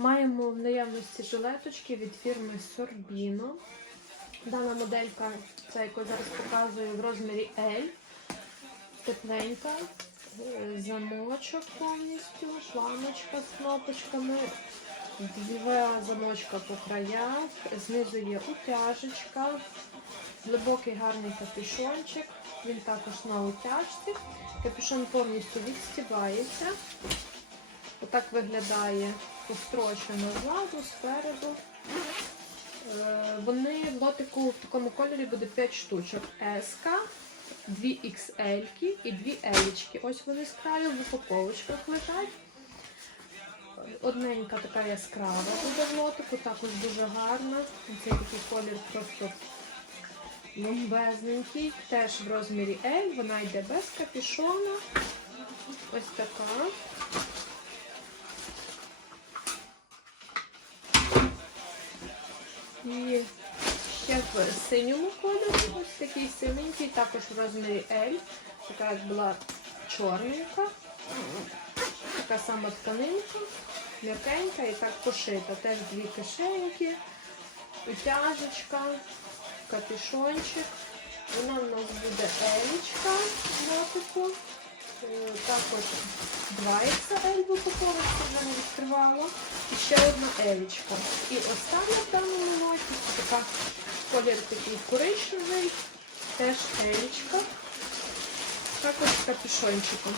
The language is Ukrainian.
Маємо в наявності жилеточки від фірми Sorbino. Дана моделька, це яку я зараз показую, в розмірі L. Тепленька, е, замочок повністю, шланочка з кнопочками, два замочка по краях, знизу є утяжечка, глибокий гарний капюшончик, він також на утяжці. Капюшон повністю відстібається. Отак виглядає построчено ззаду, спереду. Е, Вони в лотику в такому кольорі буде 5 штучок. S, 2 XL і 2 L. Ось вони з краю в упаковочках лежать. Одненька така яскрава буде в лотику, також дуже гарна. Цей такий колір просто бомбезненький. Теж в розмірі L. Вона йде без капюшона. Ось така. І ще в синьому кольорі, ось такий синенький, також в розмірі L. Така як була чорненька. Така сама тканинка, м'якенька і так пошита. Теж дві кишеньки, утяжечка, капюшончик. Вона в нас буде елічка Також 2 ельбу в упаковочці вже не відкривала. І ще одна елічка. І остання в даному лоті така колір такий коричневий, теж елічка. Також з капюшончиком.